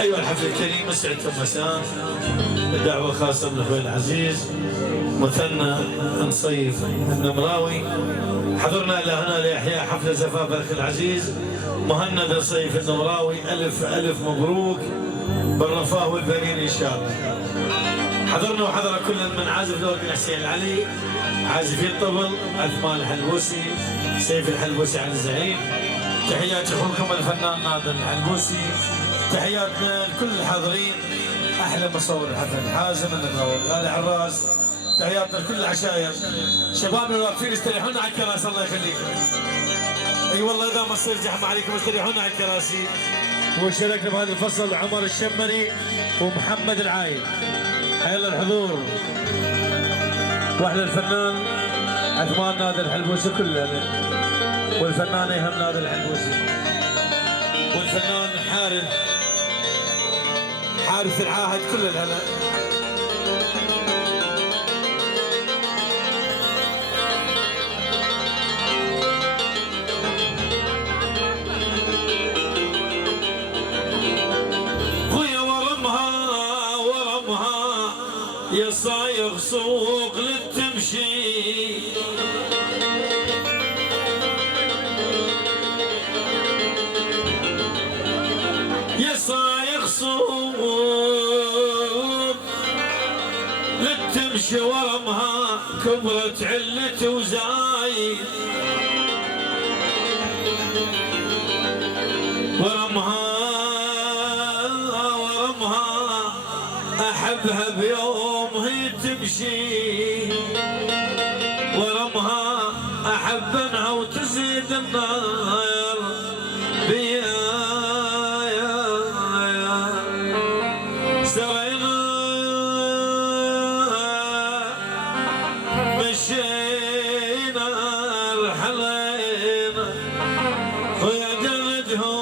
أيها الحفل الكريم مسعدكم مساء بدعوة خاصة من أخوي العزيز مثنى نصيف النمراوي. حضرنا إلى هنا لإحياء حفل زفاف أخي العزيز مهند نصيف النمراوي. ألف ألف مبروك بالرفاه والبنين إن شاء الله. حضرنا وحضر كل من عازف دور بن حسين العلي، عازفي الطبل عثمان الحلبوسي، سيف الحلبوسي على الزعيم. تحيات اخوكم الفنان ناظر الحلبوسي. تحياتنا لكل الحاضرين. احلى مصور الحفل حازم النمراوي غالي عراس. تحياتنا لكل العشاير. شبابنا الواقفين استريحون على الكراسي الله يخليكم. اي والله اذا ما تصير زحمه عليكم استريحون على الكراسي. وشاركنا بهذا الفصل عمر الشمري ومحمد العايد. حيا الحضور. واحلى الفنان عثمان نادر الحلبوسي كله، والفنان ايهم نادر الحلبوسي، والفنان حارث العاهد كل الهلا. خويا ورمها يا صايغ سوق للتمشي، يا صايغ سوق للتمشي ورمها كبرت علة وزايد، ورمها أحبها بيوم هي تمشي، ورمها أحبنها وتزيد النار بيا سرينا مشينا رحلينا ويا جلدهم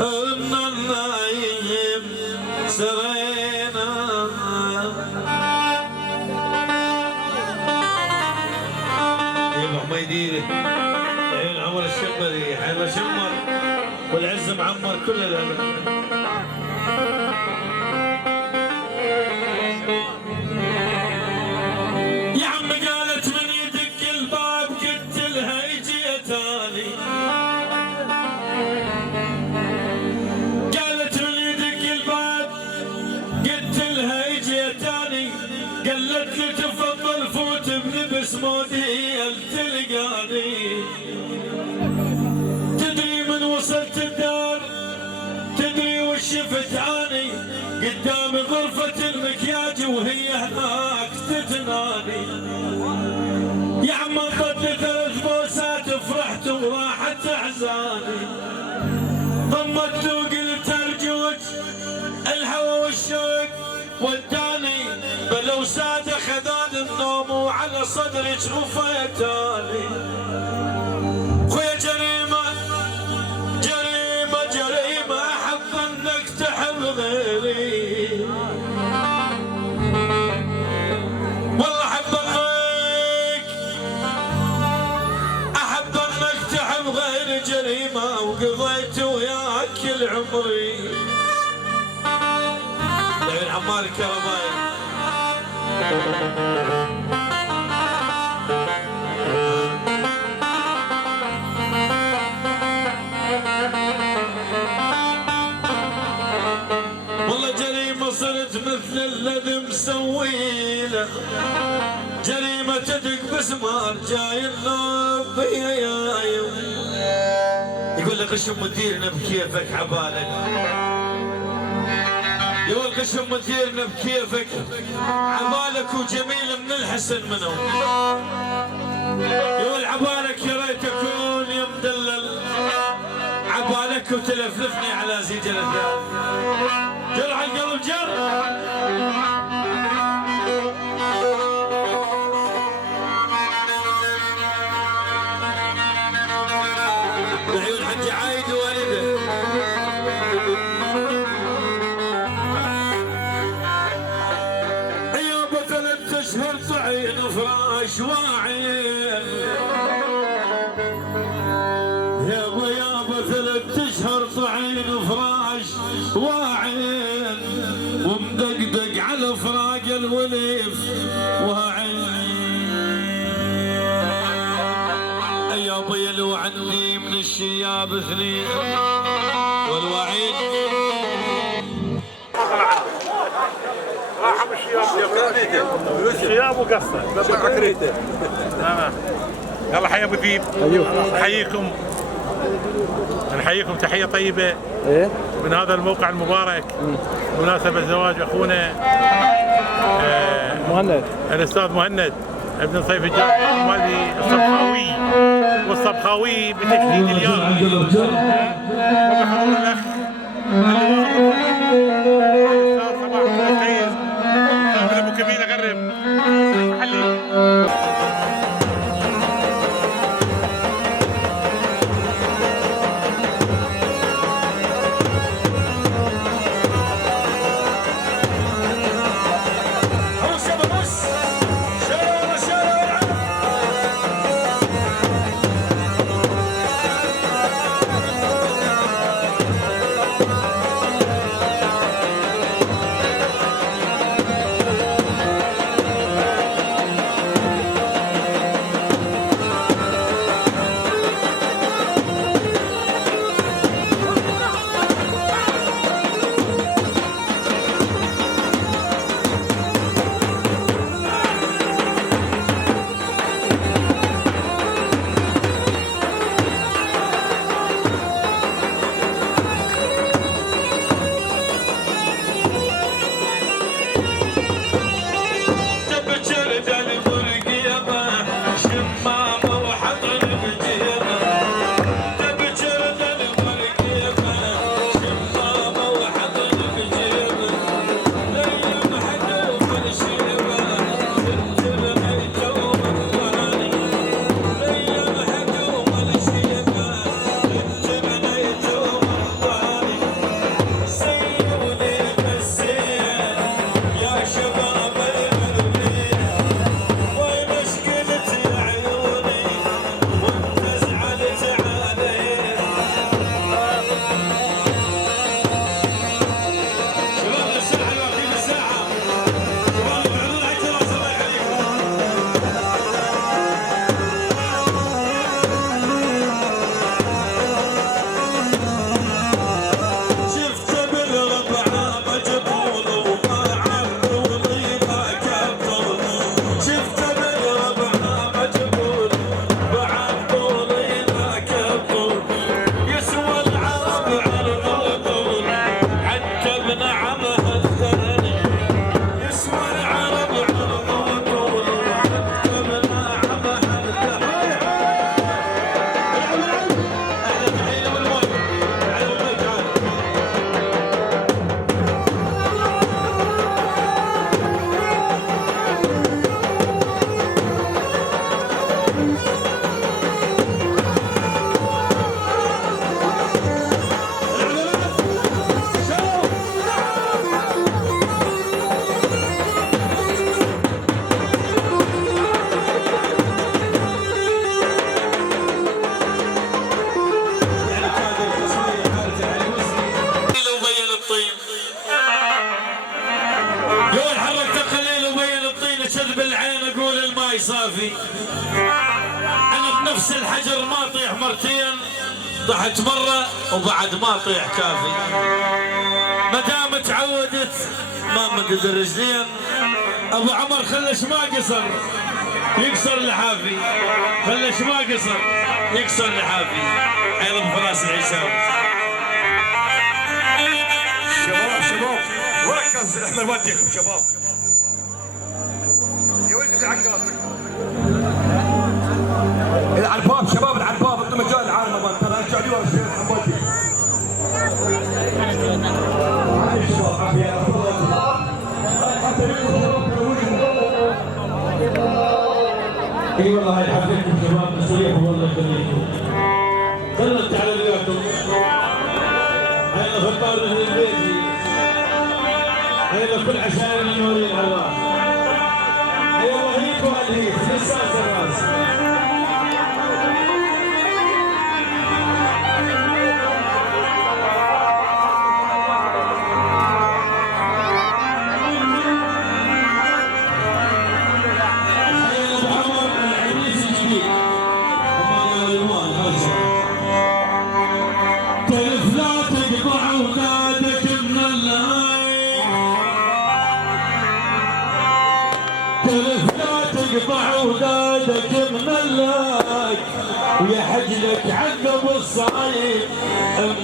النايم سرينا. يا حميديري عيون عمر الشمري حيلا شمر والعز معمر كل الهلا. يا عم قالت من يدق الباب قلت لها اجيتاني، قالت من يدق الباب قلت لها اجيتاني، قالت لي تفضل فوت بلبس موديل تلقاني. تدري من وصلت الدار تدري وش شفت اني، قدام غرفة المكياج وهي هناك تتناني. يا عم ضد 3 بوسات فرحت وراحت احزاني، ضمت وقلت ارجوك الهوى والشوق وداني، بلو ساد خذان النوم وعلى صدرك غفيتاني. خويا جريمة جريمة جريمة احب انك تحب غيري، والله احب انك تحب غيري جريمة، وقضيت وياك كل عمري. لعين عمار الكرماي. والله جريمة صرت مثل الذي مسويله، جريمة تدق بسمار جاي النوب يا يقول لك قشم مديرنا بكيفك عبالك، يقول قشم مديرنا بكيفك عبالك وجميل من الحسن منهم، يقول عبالك يا ريت اكون يا مدلل عبالك وتلفلفني على زيج الاثياب. جرح القلب جرح. بعيون حج عايد ووالده. يابا 3 اشهر طعين فراش واعين، يابا 3 اشهر طعين عين فراش واعين ومدقدق على فراق الوليف واعين يا ابي لو عندي من الشياب اثنين والوعيد راحوا الشياب وقصه عكريته. تمام. يلا حيا ابو ذيب. ايوه نحييكم تحيه طيبه من هذا الموقع المبارك بمناسبه زواج اخونا مهند الاستاذ مهند ابن صيف الجامع مالي الصبخاوي والصبخاوي بتشديد اليوم وبحضور الاخ الاستاذ صباح الخير ابو كبير اقرب محلي. صافي انا بنفس الحجر ما اطيح مرتين طحت مره وبعد ما اطيح كافي ما دام تعودت ما مدد الرجلين ابو عمر خلش ما قصر يكسر لحافي خلش ما قصر يكسر لحافي ايضا بفراس العشاوي شباب وركز احنا نوديكم شباب يا ولد عكرتك العرباب شباب العرباب انتم مجال العالم ما ترى ارجع لي ورا شوي حبوتي اي والله هاي حفلتكم شباب مسؤوليتكم والله يخليكم خلت على وياكم هاي فطار من البيت هاي كل عشان نوري العراق اي والله هيك وهالهيك لسه الراس لك ويا حجلك عقب الصايد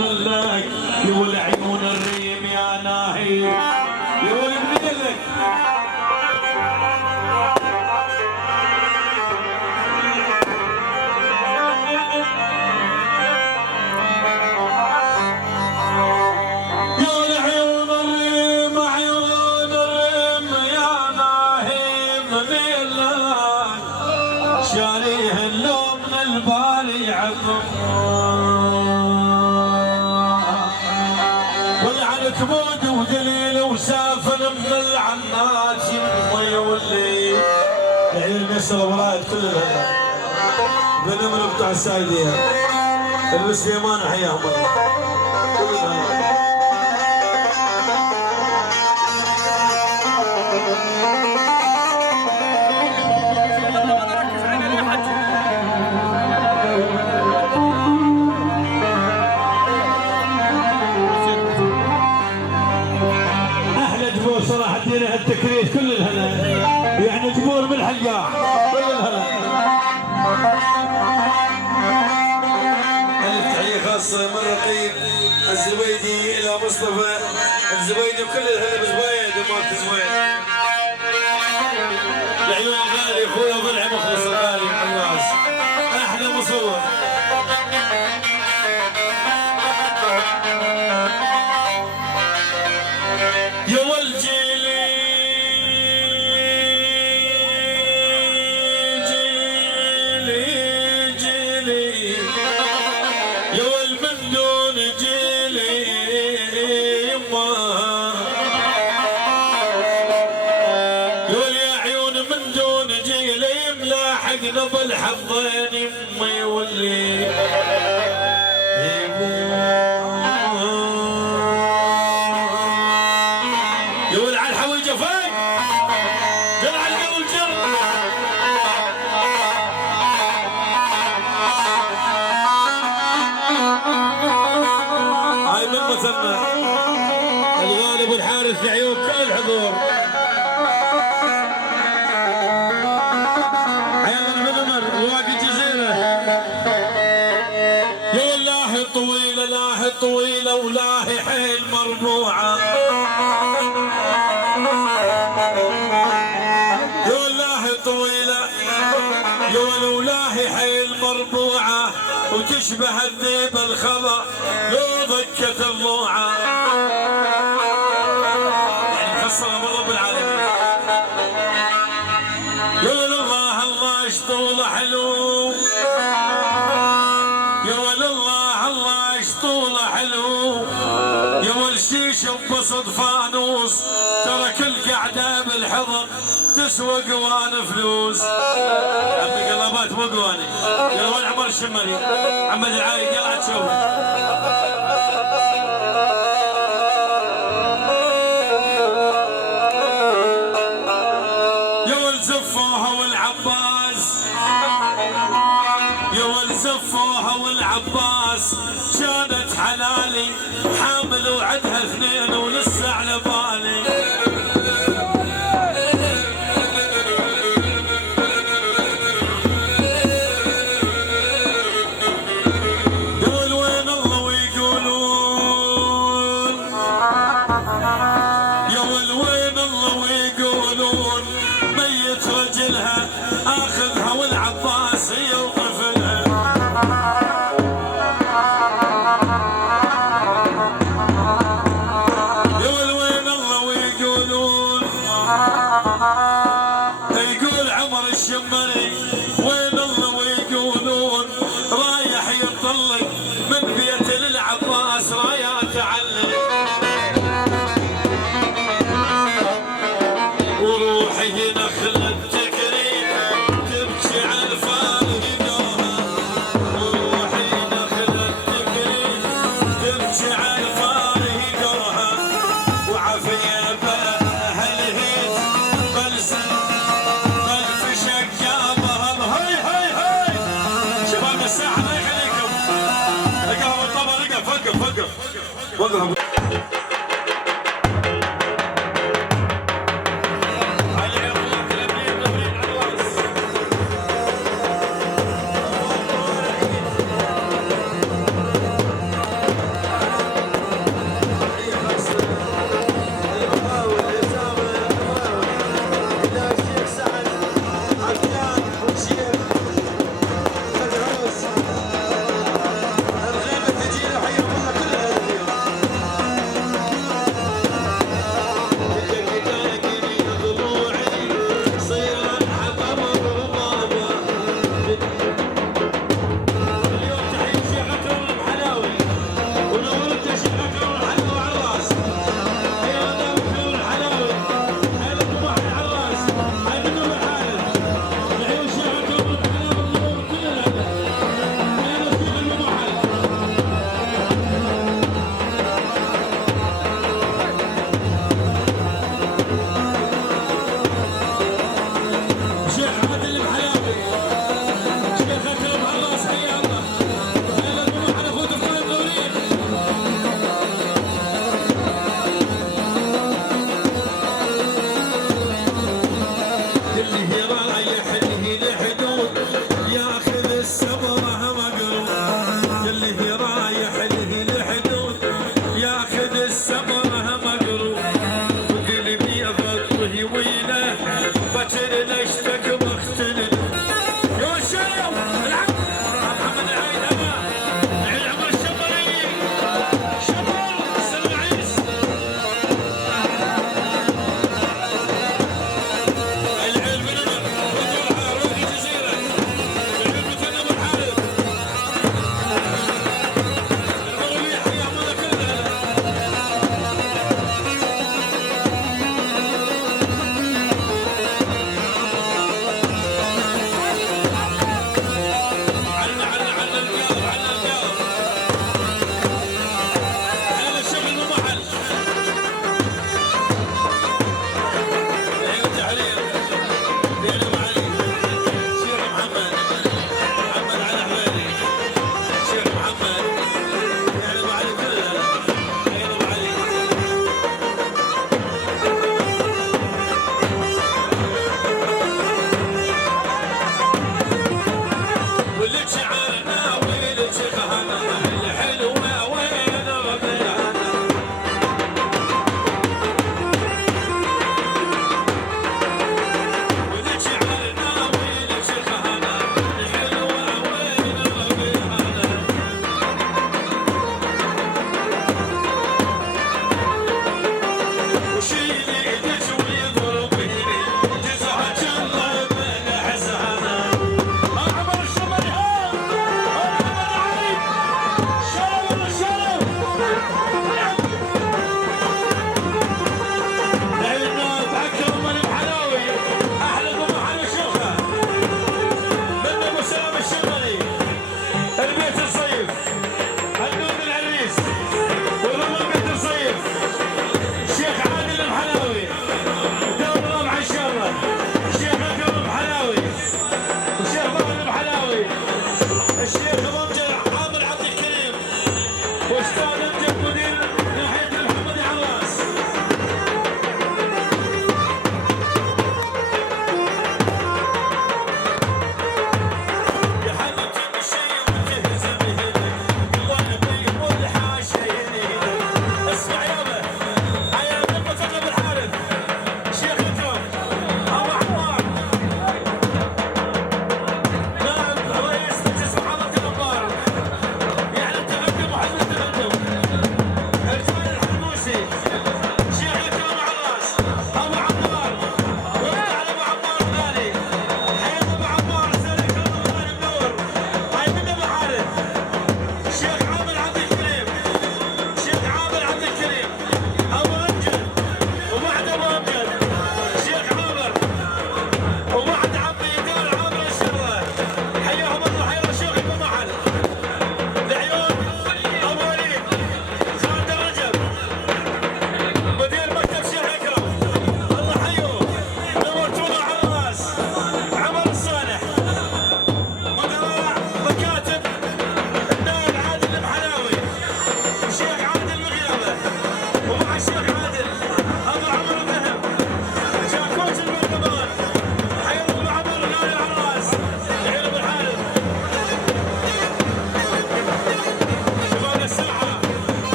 لك يا والعيون الريم يا ناهي يا والبنيلك شاريه اللوم من البالي عقب ولعنك بود ودليل وسافر من العنات يمي واللي العيون يسر ورايد كلها بنمر بتاع السايدين المسلمان حياهم كلها صراحة الدين التكريس كل الهنا يعني جمهور من الحجاح كل الهنا. تحية خاصة من رقيب الزبيدي إلى مصطفى الزبيدي وكل الهنا بزبيد ومالت زبيد. العيون الغالي أخويا ضلع مخلص الغالي الناس أحلى مصور. يا والجيلي جيلي جيلي يا والمندون جيلي يما يا واليا عيون مندون جيلي ملاحقنا بالحظين يمي واللي الغالب والحارس لعيون كل الحضور حياة المنمر واقي الجزيرة يا والله طويلة لاه طويلة ولاه حيل مربوعة يا والله طويلة يا ولاه حيل مربوعة وتشبه الذيب الخضر لو ضكت الضوعة يعني مفصلة برب العالمين. يا الله الله ايش طوله حلو يا الله الله ايش طوله حلو يا والشيش بصد فانوس ترى كل قعدة بالحضر تسوى قوان فلوس. عمي قلبات مو قواني يا ولد عمر الشمالي محمد العايق يلا تشوف يا ولد زفوها والعباس يا ولد زفوها والعباس كانت حلالي حامل وعدها اثنين ولسه على بالي. اخذها والعباس هي وطفلها يا والوين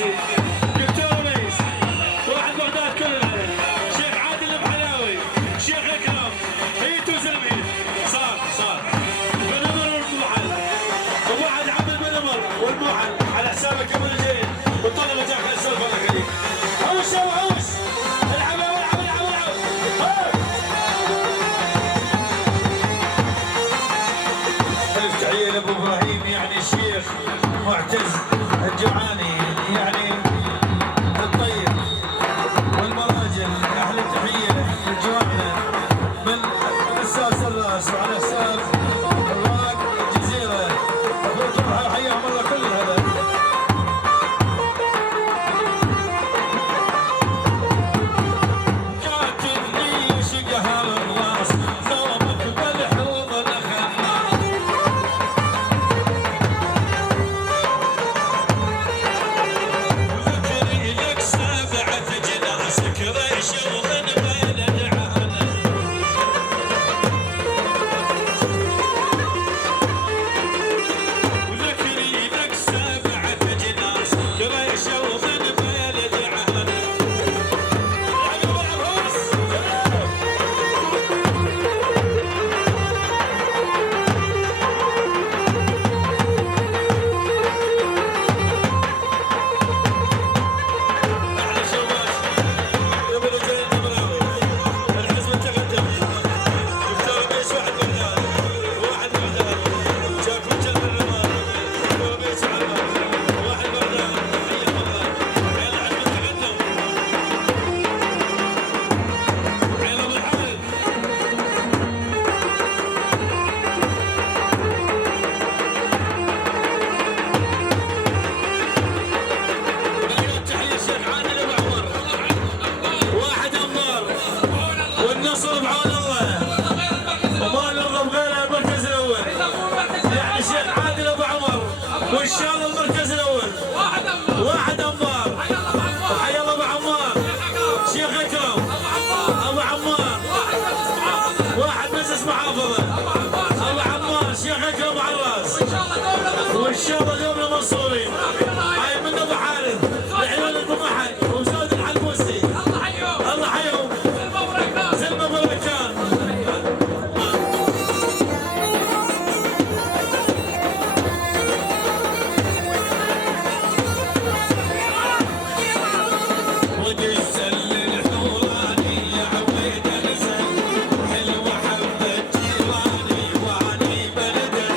العزيز دكتور ميس واحد بغداد كلنا شيخ عادل البحلاوي شيخ اكرم هيتو زلمي صار بنمر والموحل وواحد عبد بنمر والموحل على حسابك قبل الجيل والطلبه جاك على السالفه الله يخليك عوش العب الف تحيه لابو ابراهيم يعني الشيخ معتز الجوعاني يعني الطيب والمراجل احلى تحيه لجوعنا من اساس الراس وعلى حساب الراق الجزيره حياهم الله كل هذا كاتبني شقها الراس نومك بالحوض الخمار وذكري لك سبعة جناس كريش ومن بلد عانا وذكري لك سبعة جناس كريش ومن بلد عانا أحلى شواش قبل الجاي النمراوي الحزب التقدم دكتور بيش واحد بغداد جاكو جلب الرمال دكتور بيش واحد بغداد حي بغداد عيال الحزب التقدم عيال ابو الحمد بلغت تحية الشيخ عادل ابو عمر واحد انبار والنصر بعون الله وما نرضى بغير المركز الاول يعني الشيخ عادل ابو عمر وان شاء الله المركز الاول واحد انبار وحي الله ابو عمار شيخ اكرم ابو عمار واحد مجلس محافظه ابو عمار شيخ اكرم على الراس وان شاء الله اليوم منصورين هاي من ابو حارث لعيون المحل ومزود الحلبوسي الله حيهم زلمه بركان ودست للحوراني يا عويد نزل حلوه حبه جيراني واني بلده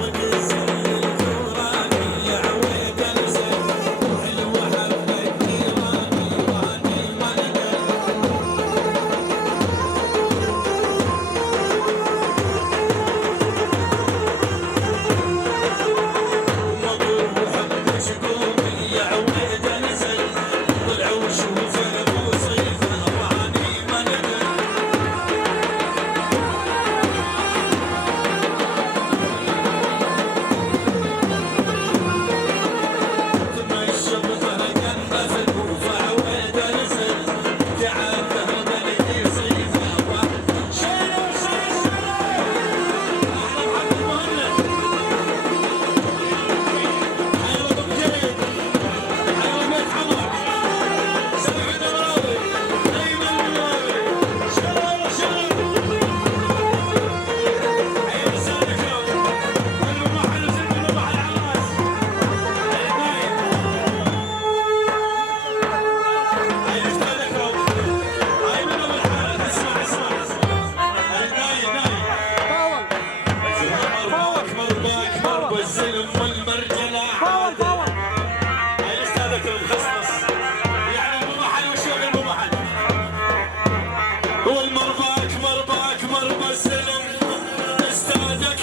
ودست للحوراني يا عويد نزل حلوه حبه جيراني واني بلده مطر وحب شقوقي يا عويد نزل والعوش وفرق وصيفه واني مندل ثم الشب فرق النفل وعويد نزل تعال بهدلتي صيفه شيلوا احلى محمد مهند حيوة بجيد حيوة بيت حمر سبع نمراوي ايمن نمراوي شرف حيوة سالكم المحل وزلمة المحل عراس النايم حيوة سالكم ايمن ابو الحارث اسمع النايم مرباك مربى الزلم والمرجلة عادة هاي استاذك المخصص يعني ابو محل وشوق ابو محل والمرباك مربى الزلم استاذك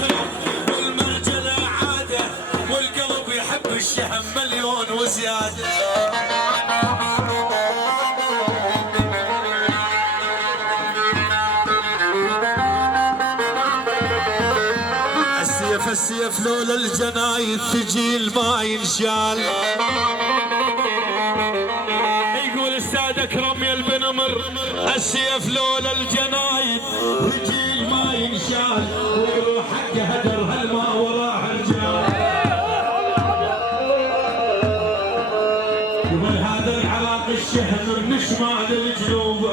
والمرجلة عادة والقلب يحب الشهم مليون وزيادة السيف لولا الجنايد ثقيل ما ينشال يقول استاذ اكرم يا البنات النمر السيف لولا الجنايد رجيل ما ينشال ويروح حق هدر هالما وراه رجال. ومن هذا العراق الشهم من شمال الجنوب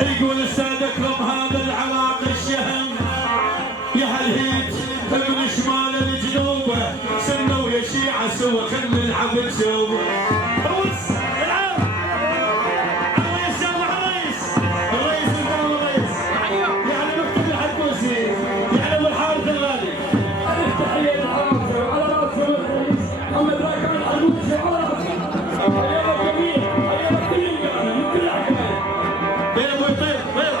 يقول استاذ اكرم هذا العراق الشهم يا هالهيت من شمال الجنوب سنه ويا شيعه سوا خل نلعب نشوف. روس العب الرئيس يا الرئيس الرئيس قدام الرئيس يعني مكتب الحلبوسي يعني ابو الحارث الغالي. تحيه للحراسه وعلى راسه الرئيس محمد راكان الحلبوسي على راسه. ايام جميل ايام كثير من كل الحكايه. بين ابو يطير بين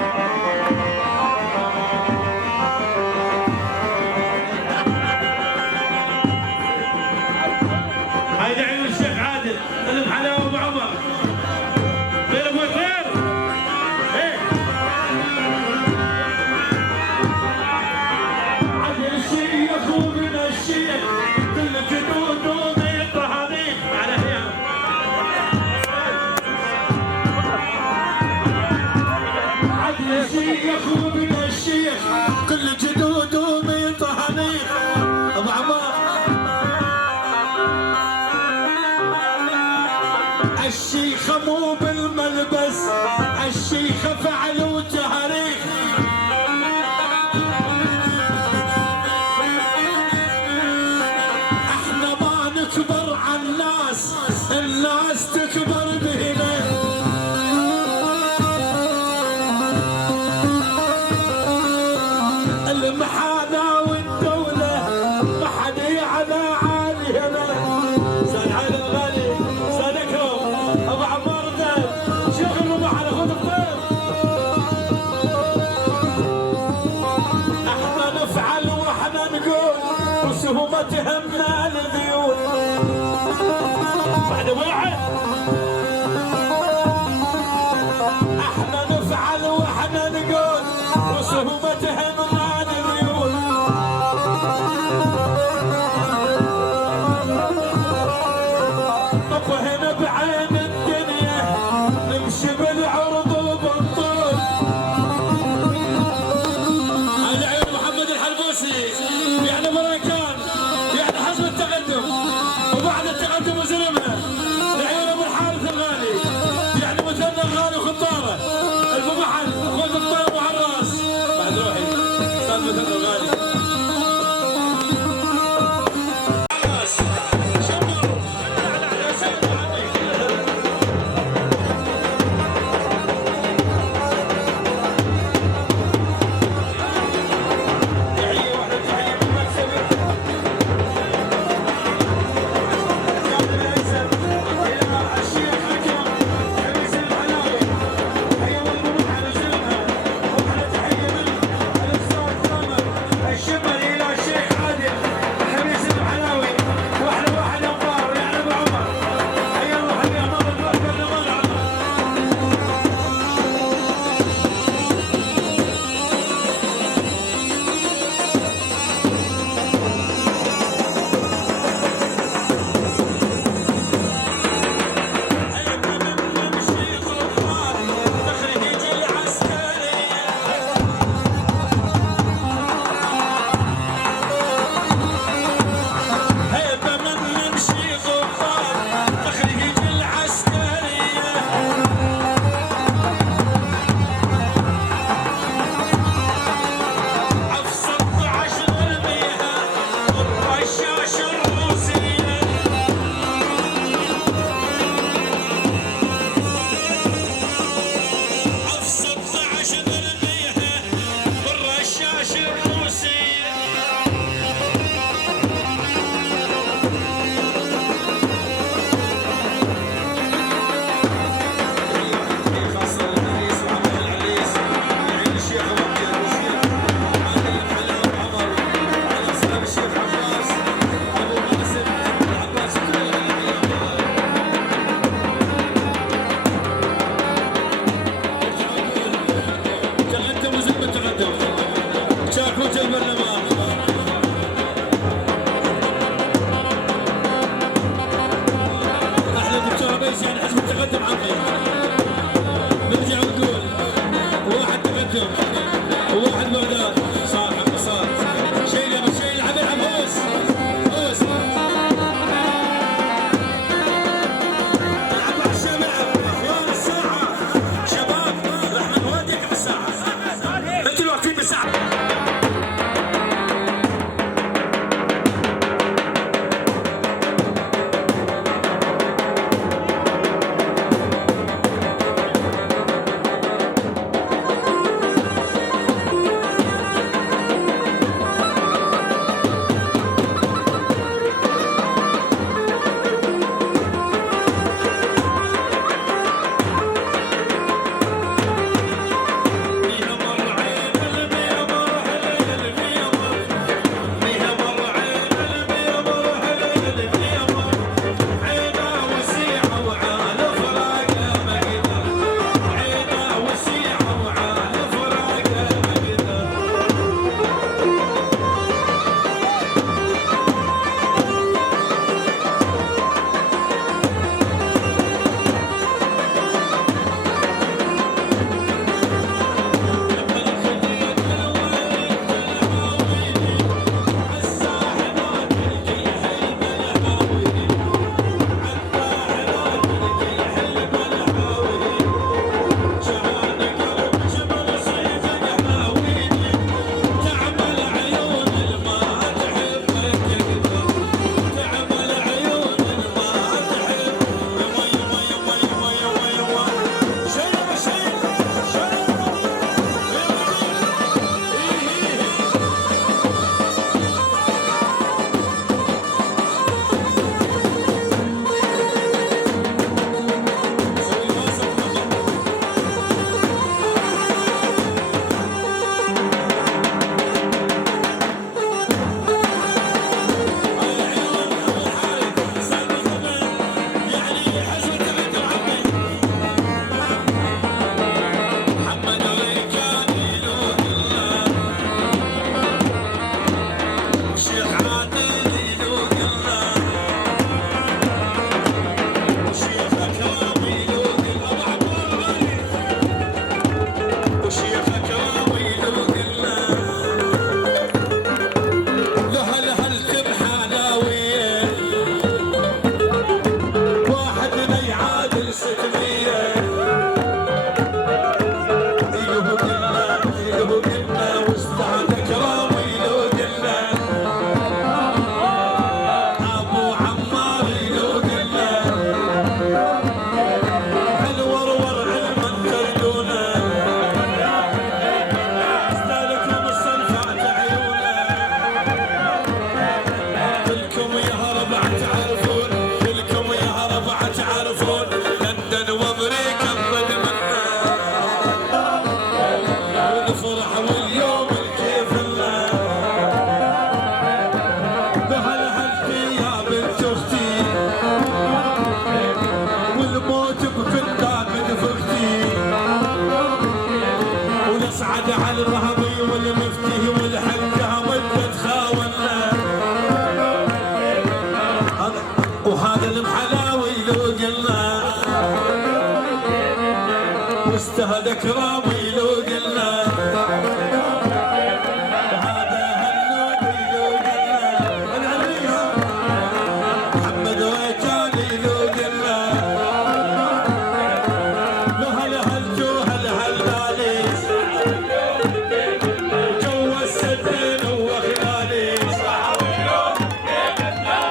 هاي عين الشيخ عادل المحلاوه ابو عمر بين ابو يطير. ايه عدل الشيخ ومن الشيخ كل جدوده بيطهرين على هيام. عدل الشيخ ومن الشيخ كل جدوده بيطهرين ابو عمر. الشيخة مو بالملبس الشيخة فعل وتاريخ. احنا ما نكبر على الناس الناس تكبر بهنا. المحانة والدولة ما حد يعلى عالي هنا. استاذ علي الغالي استاذ اكرم ابو عمار ذا شغلوا معنا خذ الطير. احنا نفعل واحنا نقول وسهومة تهمنا الذيول. بعد واحد احنا نفعل واحنا نقول وسهومة تهمنا الذيول. طب هنا بعين الدنيا نمشي بالعرض وبالطول. هذا عيون محمد الحلبوسي يعني بركان يعني حسب التقدم وبعد التقدم وزلمنا لعيون ابو الحارث الغالي يعني مثنى الغالي وخطاره ابو محل خذ الطيب وعلى الراس. بعد روحي استاذ مثنى الغالي بعد على الرهبي والمفتي والحكه مدة خاونا وهذا المحلاوي لو قلنا واستهدى كرامي لو قلنا وهذا هالنوبي لو قلنا العريس محمد ويكالي لو قلنا لو هلا هلجو هلا هلاليس جو السدين وخلاليس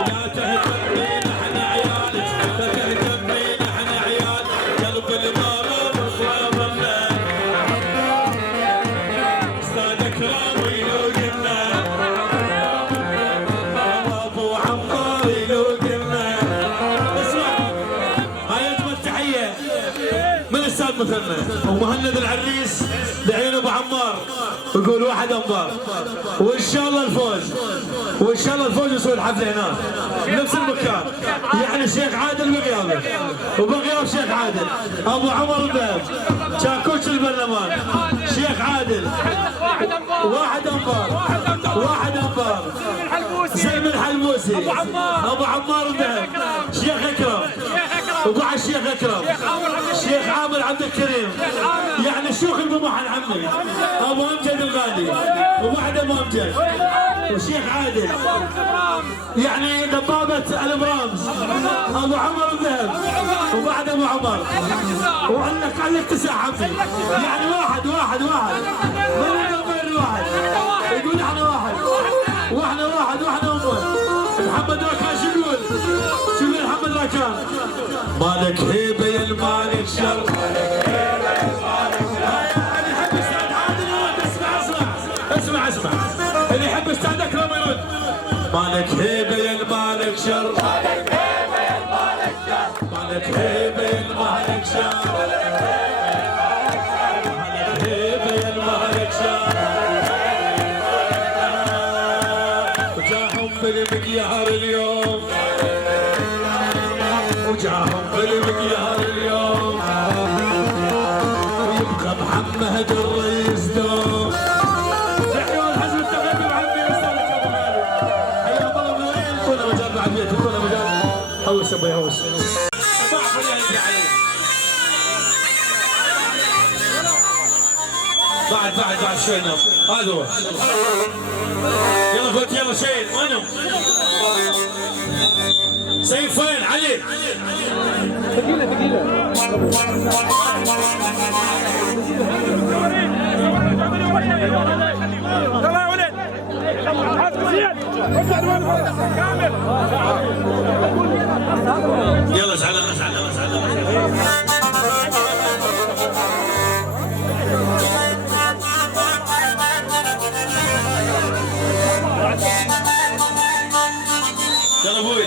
لا تهتمين احنا عيالك لا تهتمين احنا عيال قلب المرض وخوابنا استاذ كرامي لو قلنا ابو عماري لو قلنا اسمع هاي اجمل تحيه من الاستاذ مثنى ومهند العريس لعين ابو عمار يقول واحد انبار وان شاء الله الفوز وان شاء الله الفوز يسوي الحفله هناك بنفس المكان يعني الشيخ عادل بغيابه وبغياب شيخ عادل ابو عمر الذهب شاكوش البرلمان شيخ عادل واحد انبار زلم الحلموسي ابو عمار الذهب شيخ اكرم وبعد الشيخ اكرم شيخ عامر عبد الكريم يعني شيوخ الطموح العمي ابو امجد الغالي وبعد ابو امجد وشيخ عادل يعني دبابه الابرامز ابو عمر الذهب وبعد ابو عمر وعندك تسع عمي يعني واحد من غير واحد يقول احنا واحد محمد راكان شو يقول محمد راكان مالك هيبه يا المالك شر اللي يحب استاذ عادل اسمع اللي يحب استاذ اكرم يرد مالك هيبه يا المالك شر مالك هيبه يا المالك شر وجاهم بالمقيار اليوم ويبقى محمد الرئيس دوم تحية الحزب التقدم عمي استاذك ابو غالي حياك الله منورين تونا مجال بعد بيت تونا مجال هوس ابوي هوس بعد شوي نام هذا هو يلا قلت يلا شيل وينهم سيف وين علي ثقيلة يلا يا ولد يلا اسعد يلا ابوي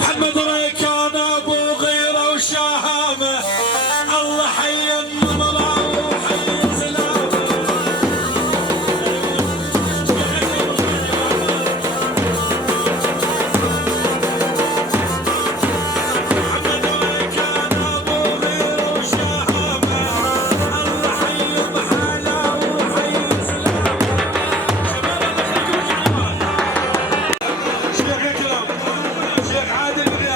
محمد ريكان ابو غيره وشهامه الله حي النمره وحي سلامه محمد ريكان ابو غيره وشهامه الله حي بحاله وحي سلامه شيخ اكرم شيخ عادل بن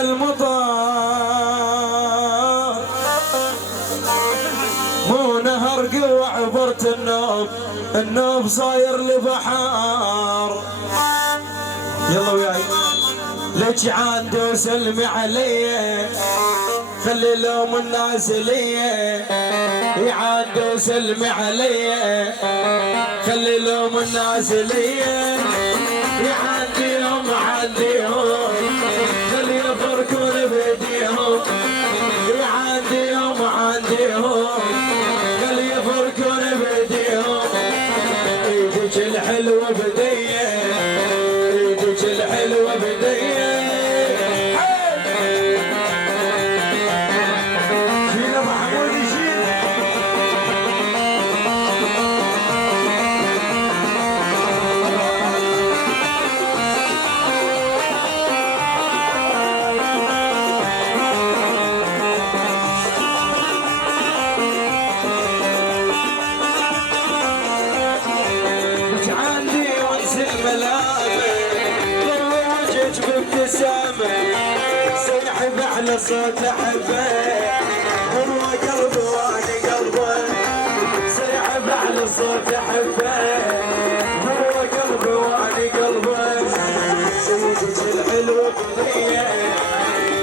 المطر مو نهر قوة عبرت النوب، النوب صاير لبحار. يلا وياي لك عاد وسلمي علي، خلي لوم الناس لي، عاد وسلمي علي، خلي لوم الناس لي، عنديهم عنديهم خلي يفركون بيديهم، عنديهم عنديهم خلي يفركون بيديهم. ايدك الحلوة بديه، ايدك الحلوة بديه. شيل ابو حمود شيل. مش عندي ونس الملامح ضوجك بابتسامة، سيحب على صوت احبه هو قلبي وانا قلبه، سيحب على صوت احبه هو قلبي وانا قلبه. ايدك الحلوة بديه،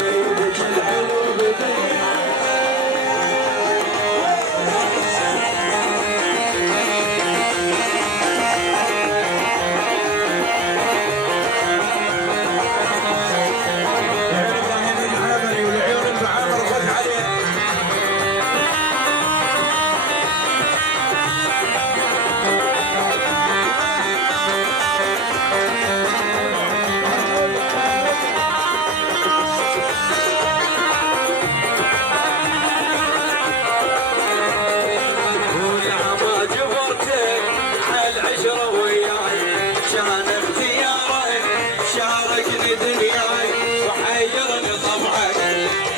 ايدك الحلوة بديه. شاركني دنياي وحيرني طبعك،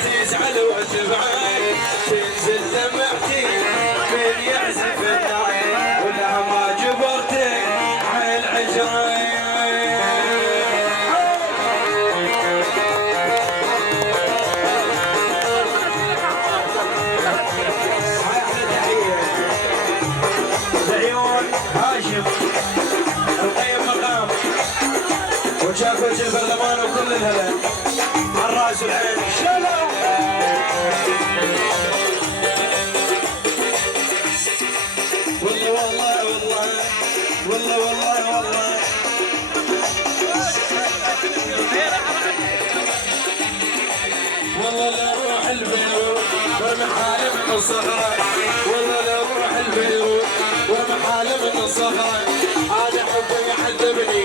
تزعل وتبعد تنزل دمعتي من يعزف الناي، ولا ما جبرتك عيل عشرة. عيون هاشم رقيم مقام وشافوا البرلمان وكل الهلا عالراس والعين شلو. والله والله والله والله والله والله والله لا روح البيروت ومحالي من الصغرى، والله لا روح البيروت ومحالي من الصغرى. انا حبي يعذبني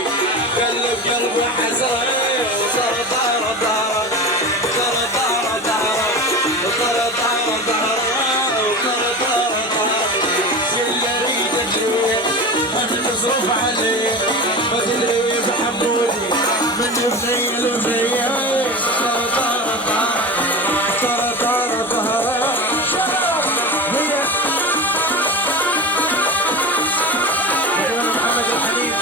قلب قلبي حسرة، ترى دار دار ترى دار دار ترى دار دار ترى دار دار. كل اريد ادري ما تصرف علي، ما تدري بحمودي من يفني الفني. ترى دار دار ترى دار دار. محمد الحليم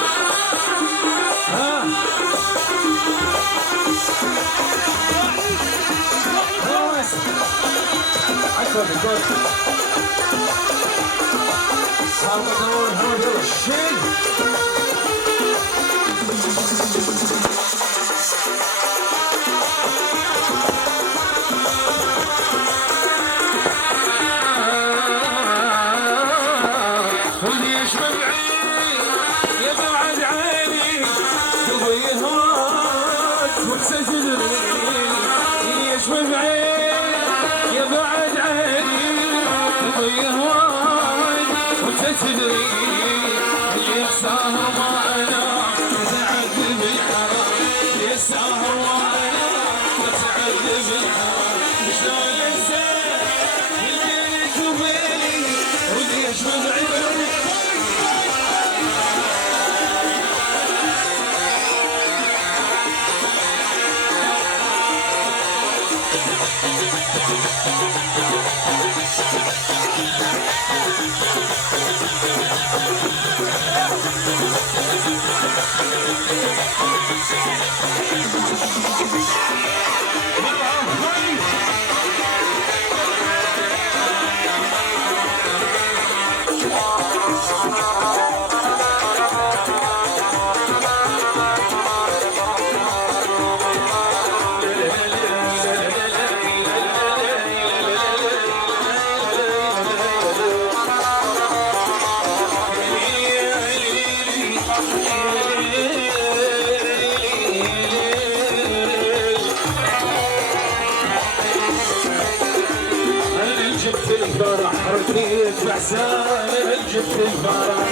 الفرح ركيت بحسان جبت الفرح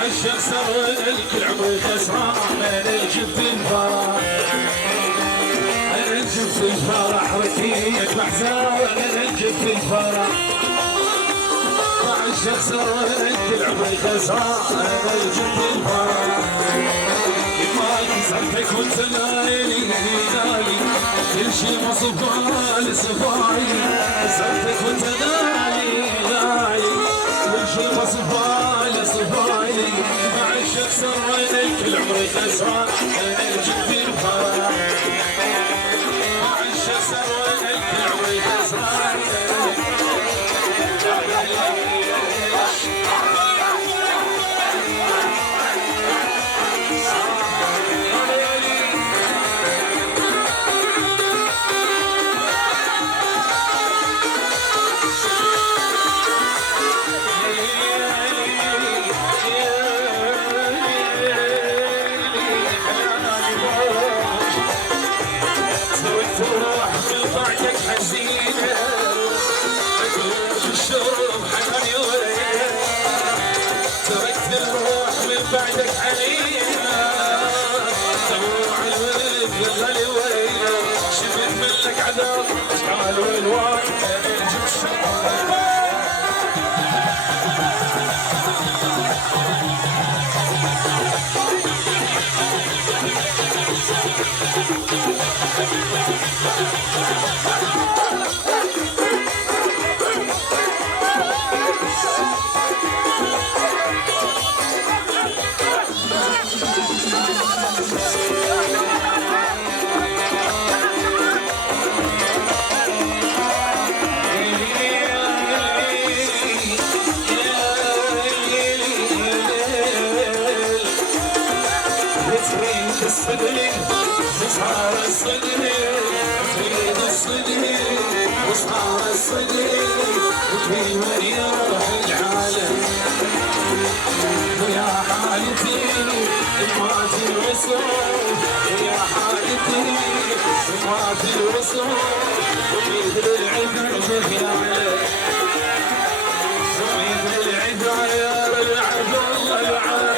عشق سر الكل عمري خسران جبت الفرح جبت الفرح ركيت بحسان جبت الفرح عشق سر الكل عمري خسران جبت الفرح صدق وانت ليلي ليالي كل شي مصفى صفاي صدق وانت ليالي ليالي كل شي مصفى صفاي مع الشخص وينك كل عمري خسران انا جبت الفرح مع الشخص وينك كل عمري خسران بعدك علينا دموع الورد والغلي وينا شفت منك عذاب اشعال والوان جبت الشرف الصدري وصار الصدري تريد الصدري وصار الصدري وفي مريح العالم ويا حالتي ما توصل يا حالتي ما توصل ومثل العذر بخيالك ومثل العذر يا العبد الله العارف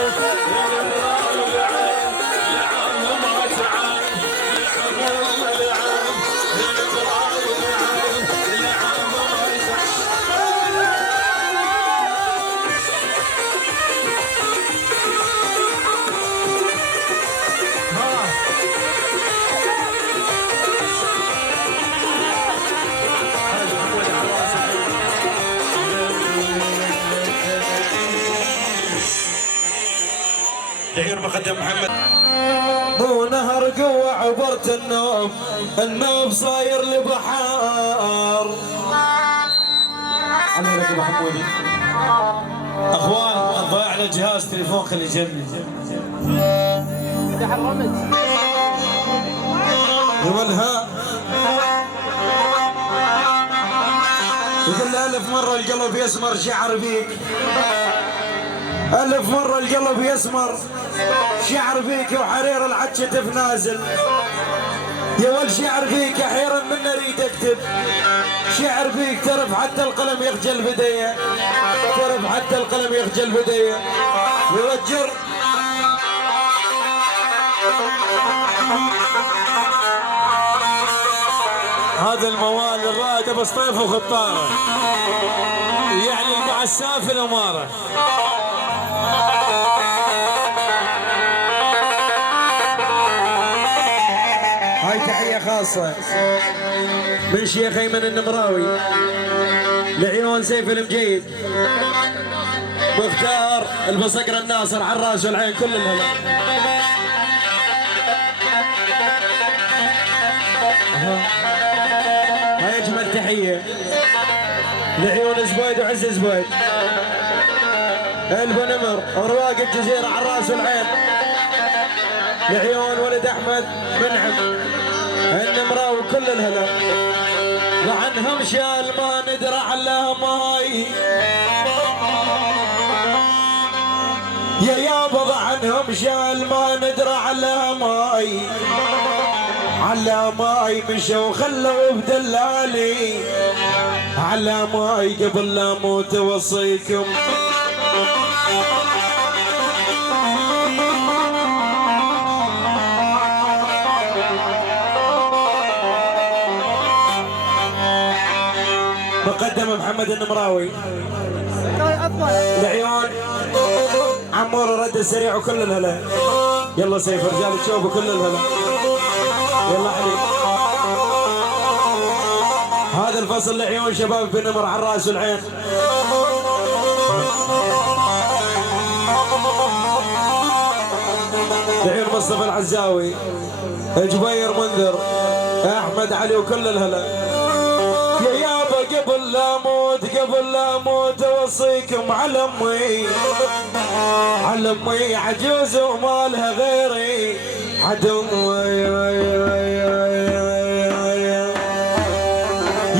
دحين مقدم محمد مو نهر قوة عبرت النوم صاير لبحار الله لك ابو حمودي اخوان ضايع لي جهاز تليفون خلي جنبي والها يقول لي 1000 مرة القلب يسمر شعر بيك 1000 مرة القلب يسمر شعر بيك وحرير العتشة في نازل يا ولد شعر فيك احيانا من اريد اكتب شعر فيك ترف حتى القلم يخجل بديه ترف حتى القلم يخجل بديه يوجر هذا الموال الرائد ابو سطيف وخطاره يعني مع السافل الاماره هاي تحية خاصة من شيخ أيمن النمراوي لعيون سيف المجيد مختار البصقر الناصر على الراس والعين كل الهلا هاي أجمل تحية لعيون زبيد وعز زبيد البو نمر ورواق الجزيرة على الراس والعين لعيون ولد احمد منعم النمراوي كل الهلا وعنهم شال ما ندرى على ماي يا يابا عنهم شال ما ندرى على ماي على ماي مشوا خلوا بدلالي، على ماي قبل لا اموت اوصيكم. مقدم محمد النمراوي العيون عمور رد السريع وكل الهلا. يلا سيف رجال تشوف وكل الهلا. يلا علي. هذا الفصل لعيون شباب بن نمر على الراس والعين. لعيون مصطفى العزاوي، جبير منذر، احمد علي وكل الهلا. يا يابا قبل لا اموت قبل لا اموت اوصيكم على امي، على امي عجوز ومالها غيري عدو.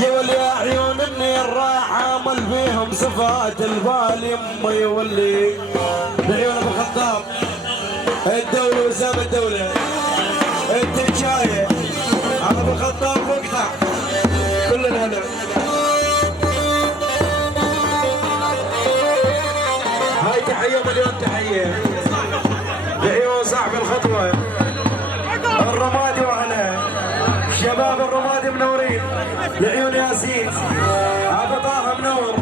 يا ولي عيون اني راح عامل بيهم صفات البال يمي يولي. بعيون ابو الخطاب الدولة وسام الدولة التنشاية ابو الخطاب وقتها كل الهلا. هاي تحية مليون تحية لعيون صاحب الخطوة الرمادي واهله. شباب الرمادي منورين. لعيون ياسين ابو طه منور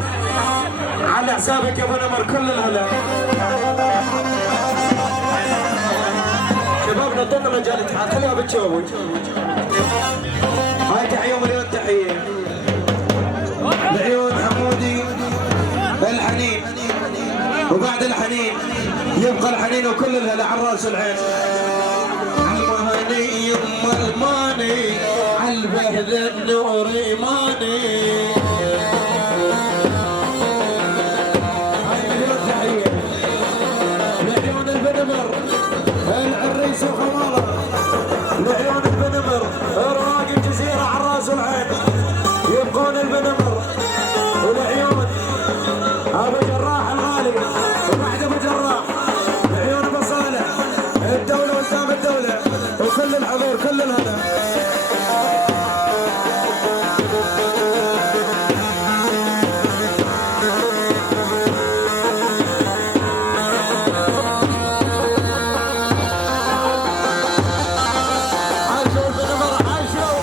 على حسابك يا ابو نمر كل الهلا. شبابنا طلنا مجال الاتحاد خليها بتشوفوا. هاي تحية مليون تحية لعيون حمودي الحنين. وبعد الحنين يبقى الحنين وكل الهلا على الراس والعين. عالمهني يما الماني عالبهذ النور ايماني. هاي مليون تحية لعيون البنمر العريس وخمارة. لعيون البنمر رواق الجزيرة على الراس والعين يبقون البنمر. ولعيون ابو جراح الغالي وبعد ابو جراح لعيون ابو صالح الدولة وسام الدولة وكل الحضور كل الهلا. عاشوا البنمر عاشوا.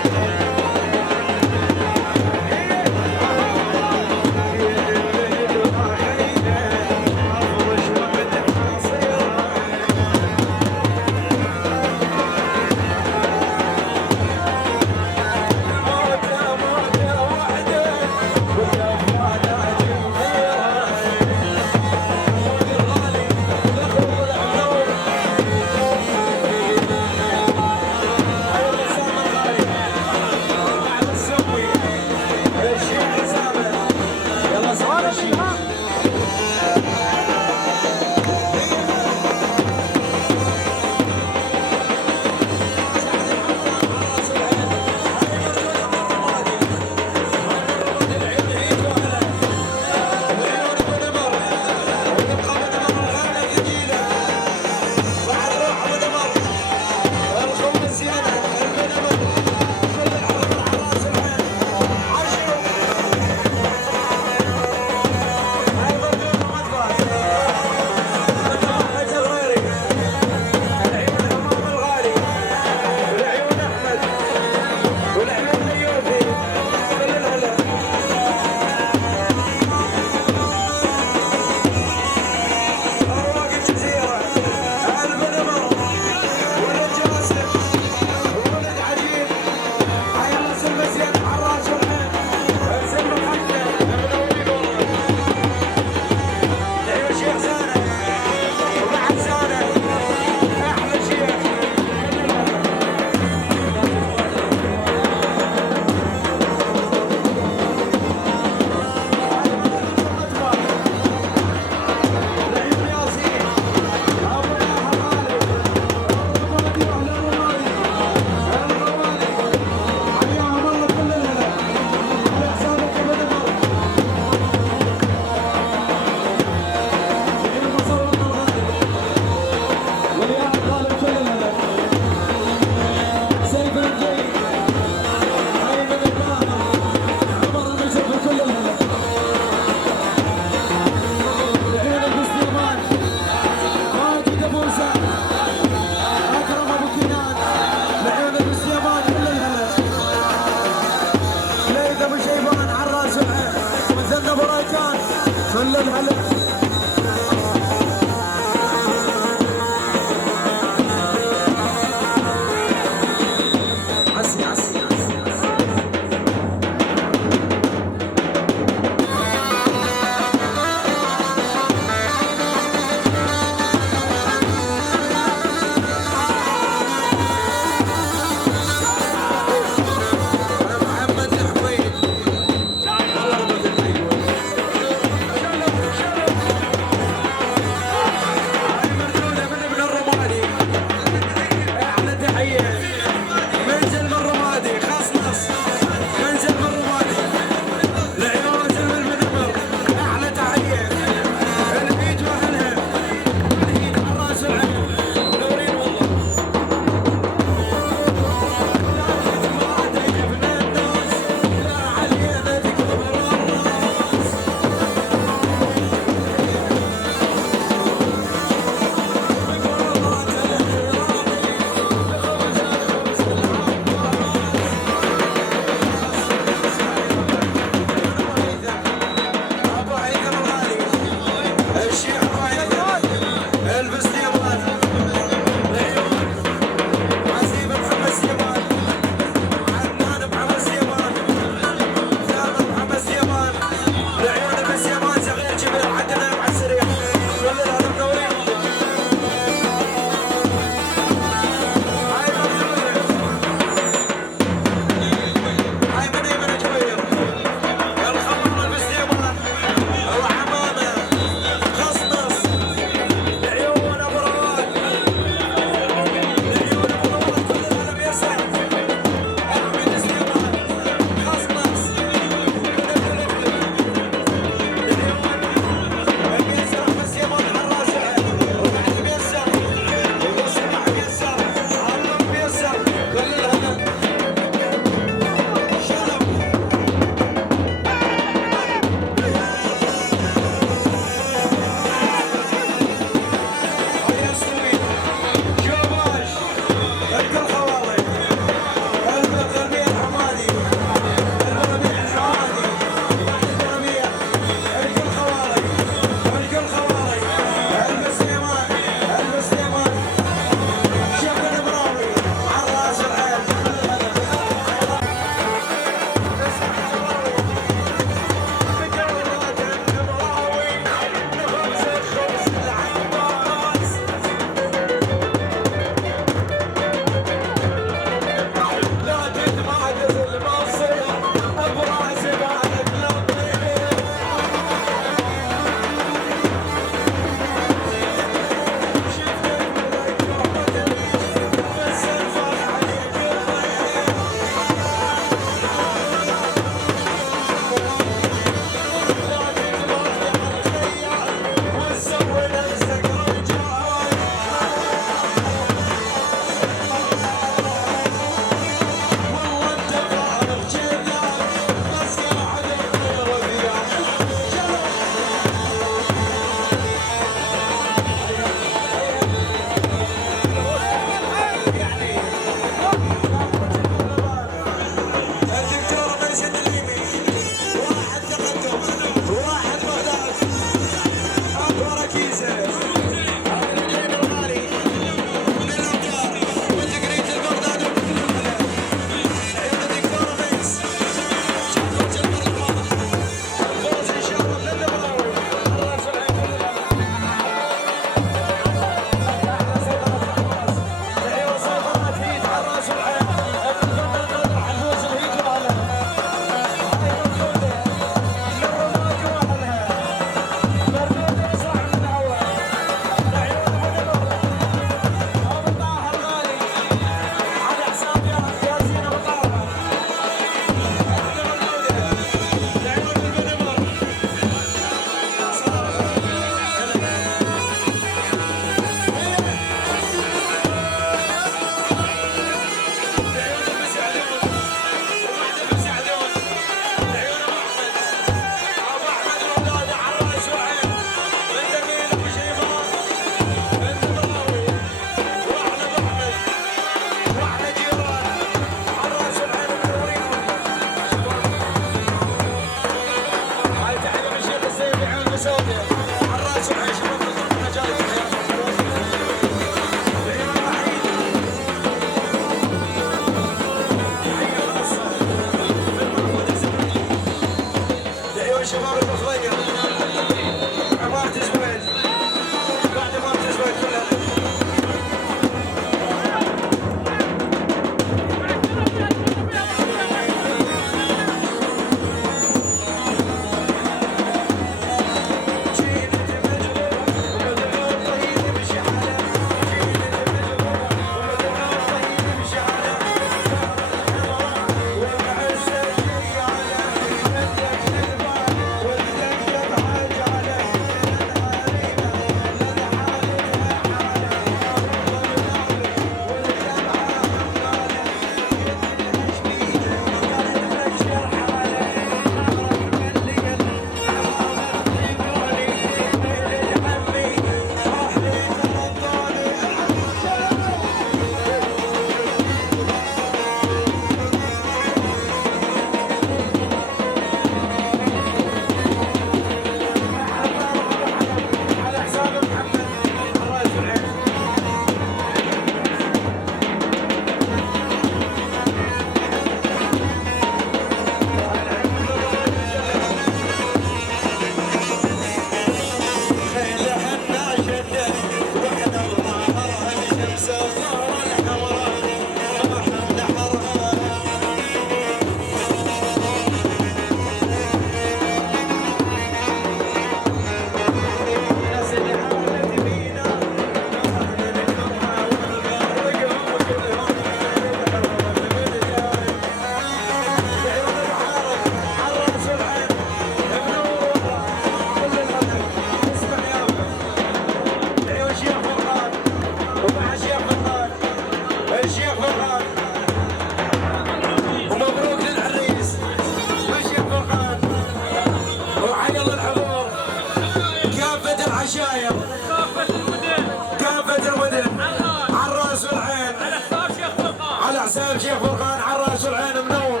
حساب شيخ فرقان عراس العين منور.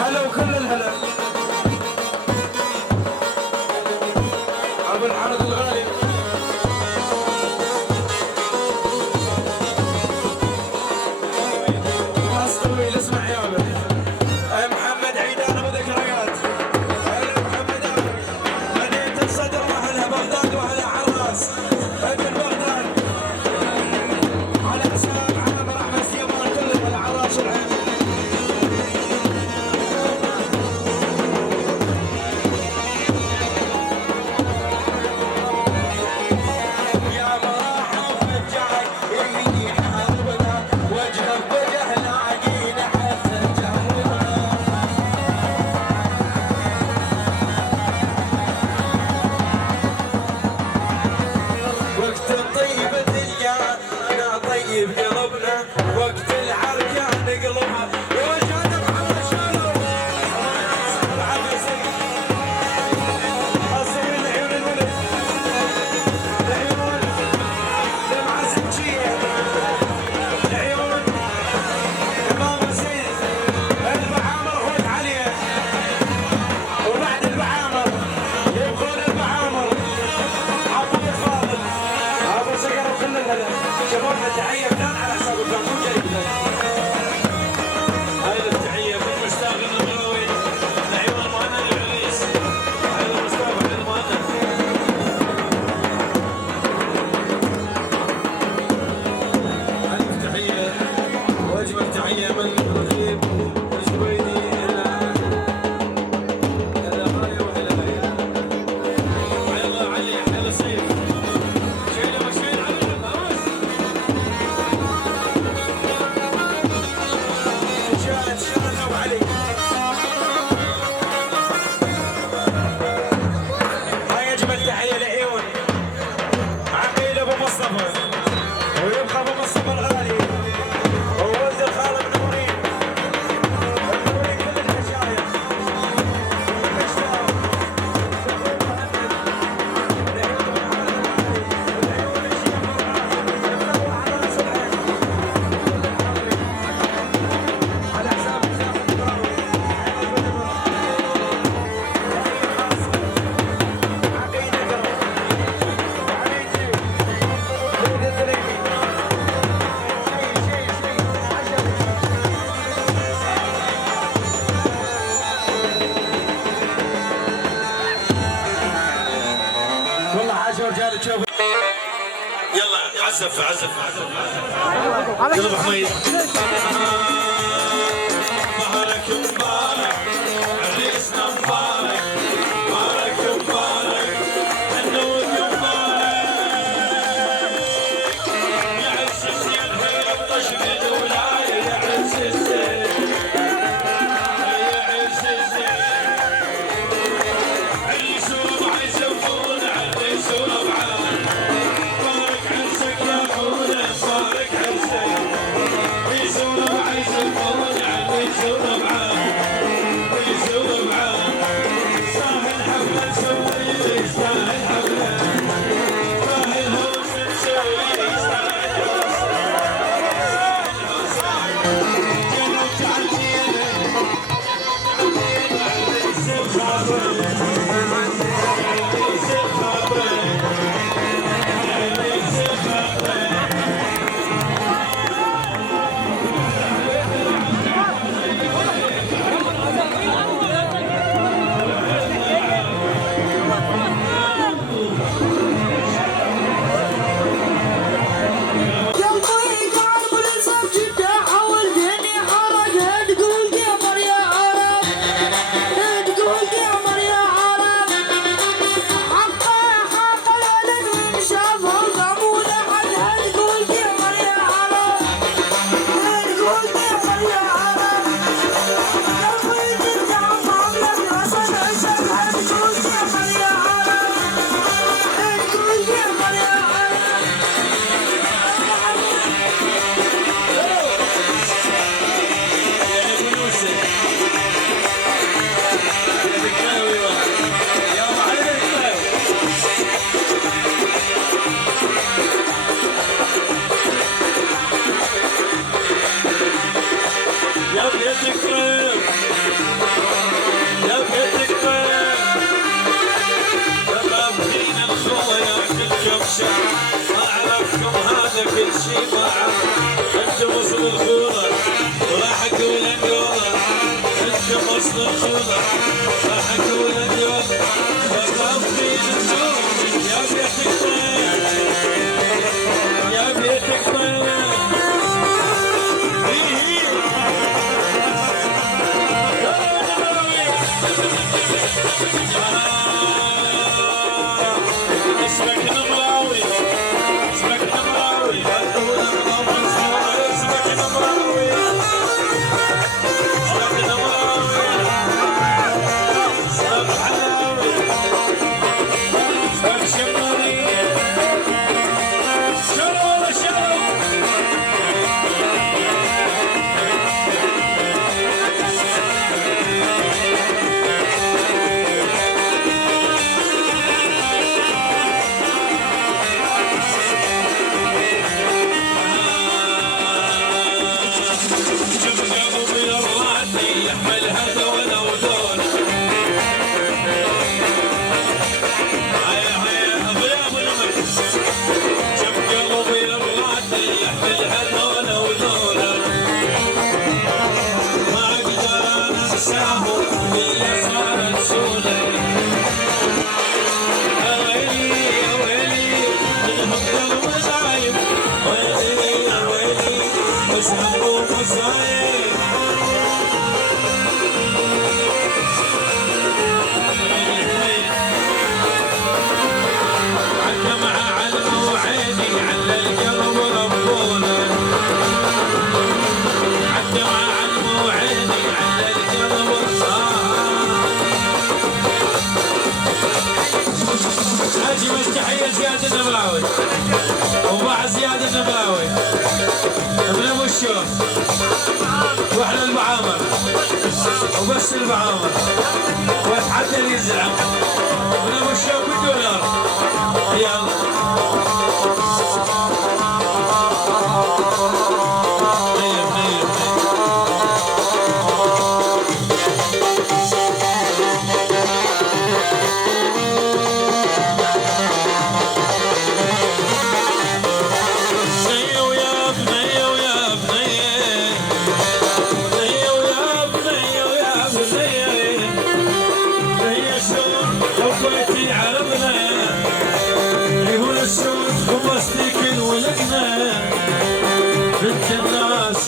هلا وكل الهلا ابو الحمد الغالي. طويل اسمع يا ابو محمد عيدان ابو ذكريات. هلا محمد ابو مدينه الصدر واهلها بغداد واهلها عراس ابن بغداد على حساب عامر احمد سليمان كلهم العراس العين. يا مراح وفجعك يميني حاربنا وجهك وجه لاقينا حتى جهرنا. وقت الطيبة تلقانا طيب قلبنا وقت العركة نقلبها يا جاد محمد شالو العبسي أصل العيون الولد العيون دمعة زكية العيون إمام حسين البعامر خذ عليه وبعد البعامر يبغون البعامر عبود فاضل ابو سكر وكل الهلا شبابنا تحيه فلان على حساب الفن مو جاي هاي التحيه من مشتاق المروي لعيون المهند العريس. هاي المصطفى المهند هاي التحيه واجمل تحيه من الرقيب الزبيدي الى غايه والى غايه. حيلا علي حيلا سيف شيله وشيل على الراس شاد ابو علي. هاي اجمل تحيه لعيون عقيل ابو مصطفى ويبقى ابو مصطفى الغالي وولد الخال منورين منورين كل المشايخ والمشتاق والعيون الشيخ على راس العين على حساب الشيخ البراوي عقيل اقرب وعليجي ولد الثريدي شيء عجبي. والله عاش رجال تشوف. يلا عزف عزف عزف يلا ابو حميد. مبارك مبارك عريسنا مبارك مبارك مبارك النور مبارك يا عز الزين هي الطشم الولايه يا عز الزين يا عز الزين عريسون عيزفون عريسون بعاد بارك عرسك يا خونا بارك عرسك عريسون بالهنونه وذوله ما اقدر انساه الا صارت سوله يا ويلي يا ويلي من هبل ومصايب ويلي يا ويلي وسهر ومصايب تحية زياد النمراوي وباع زياد النمراوي ابن ابو الشوف واحلى المعامر وبس المعامر واتحدى يزعم ابن ابو الشوف بالدولار يلا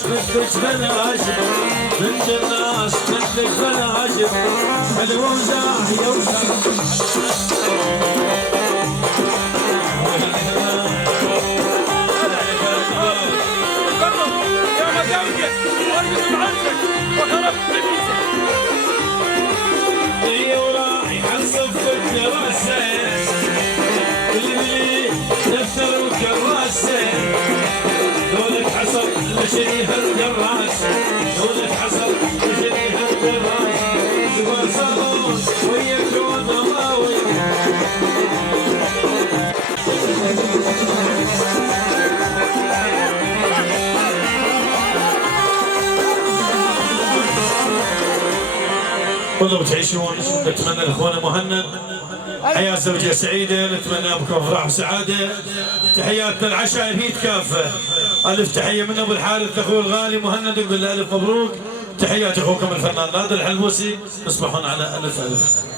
مثلك فلاشر بنت الناس مثلك فلاشر حلوة وزاهية هي ورايح صفك راسه اللي دفتر وكراسه دولك حصل لشريها الدراس دولك حصل لشريها الدراس سوى صالون ويكون ضماوي والله تعيشون. نتمنى لاخواننا مهند حياة زوجة سعيدة، نتمنى لكم افراح وسعادة. تحياتنا العشائر هيت كافة. الف تحية من ابو الحارث اخوي الغالي مهند، نقول له الف مبروك. تحيات اخوكم الفنان نادر الحلبوسي. تصبحون على الف الف.